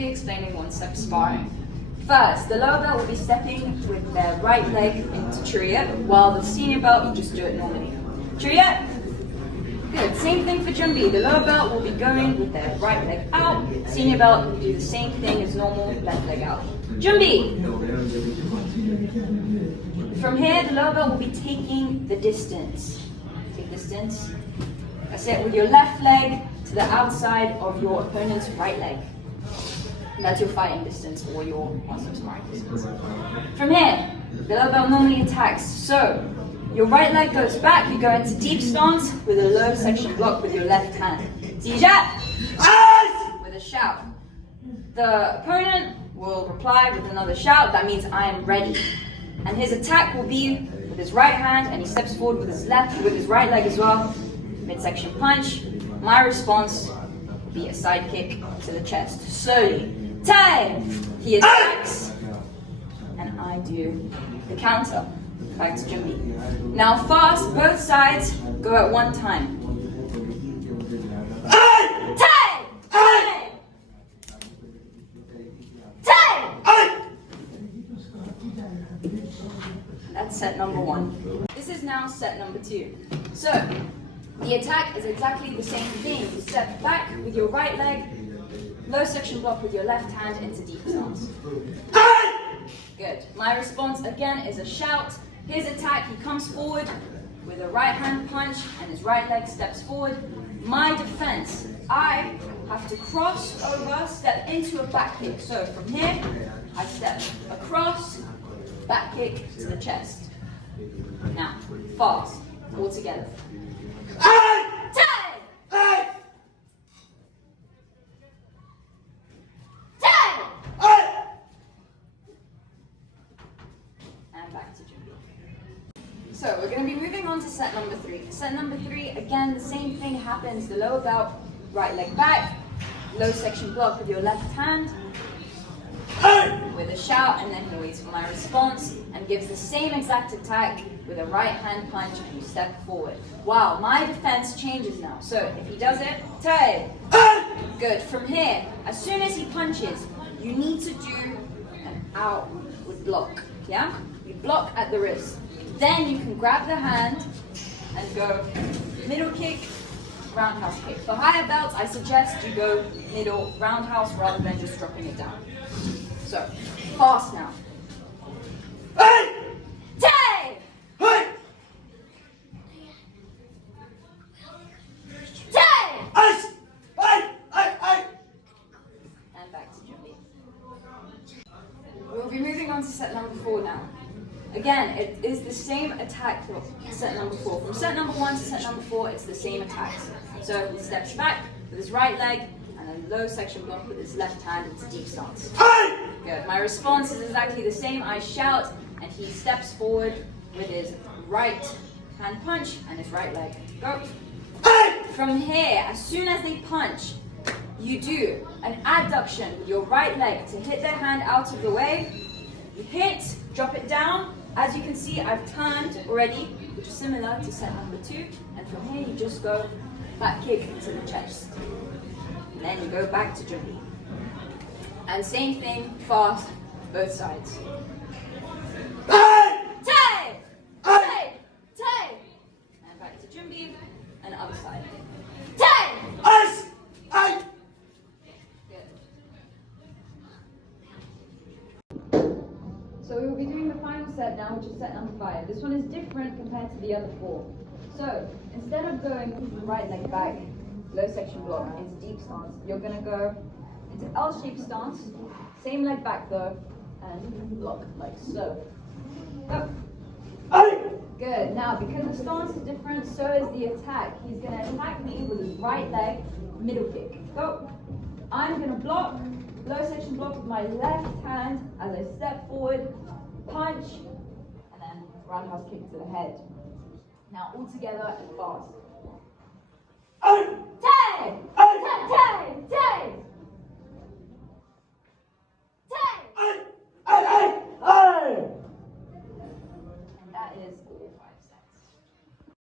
be explaining one-step sparring. First, the lower belt will be stepping with their right leg into chariot, while the senior belt will just do it normally. Chariot! Good. Same thing for Jumbi. The lower belt will be going with their right leg out. Senior belt will do the same thing as normal, left leg out. Jumbi! From here, the lower belt will be taking the distance. Take distance. That's it, with your left leg to the outside of your opponent's right leg. That's your fighting distance or your one-step sparring distance. From here, the lower belt normally attacks. So, your right leg goes back, you go into deep stance with a low section block with your left hand. Sijat! With a shout. The opponent will reply with another shout, that means I am ready. And his attack will be with his right hand, and he steps forward with his right leg as well. Midsection punch. My response will be a side kick to the chest. Slowly. Time! He attacks, and I do the counter. Back to Jumbi. Now fast, both sides go at one time. Time! Time! Time! That's set number 1. This is now set number 2. So, the attack is exactly the same thing. You step back with your right leg, low section block with your left hand into deep stance. Good. My response again is a shout. His attack, he comes forward with a right hand punch and his right leg steps forward. My defense, I have to cross over, step into a back kick. So from here, I step across, back kick to the chest. Now, fast, all together. So we're going to be moving on to set number 3. Set number 3, again, the same thing happens. The lower belt, right leg back, low section block with your left hand, with a shout, and then he waits for my response and gives the same exact attack with a right hand punch, and you step forward. Wow, my defense changes now. So if he does it, tie. Good. From here, as soon as he punches, you need to do an outward block. Yeah? You block at the wrist. Then you can grab the hand and go middle kick, roundhouse kick. For higher belts, I suggest you go middle roundhouse rather than just dropping it down. So, fast now. Tay! And back to Jumbi. We'll be moving on to set number 4 now. Again, it is the same attack for set number 4. From set number 1 to set number 4, it's the same attacks. So he steps back with his right leg and a low section block with his left hand into deep stance. Good. My response is exactly the same. I shout and he steps forward with his right hand punch and his right leg. Go. From here, as soon as they punch, you do an adduction with your right leg to hit their hand out of the way. You hit, drop it down. As you can see, I've turned already, which is similar to set number 2. And from here, you just go back kick into the chest. And then you go back to Jumbi. And same thing, fast, both sides. Tay! Tay! Tay! And back to Jumbi, and other side. Tay! So we will be doing the final set now, which is set number 5. This one is different compared to the other 4. So instead of going with the right leg back, low section block into deep stance, you're going to go into L-shaped stance, same leg back though, and block like so. Go. Good. Now because the stance is different, so is the attack. He's going to attack me with his right leg, middle kick. Go. I'm going to block. Low section block with my left hand as I step forward, punch, and then roundhouse kick to the head. Now all together and fast.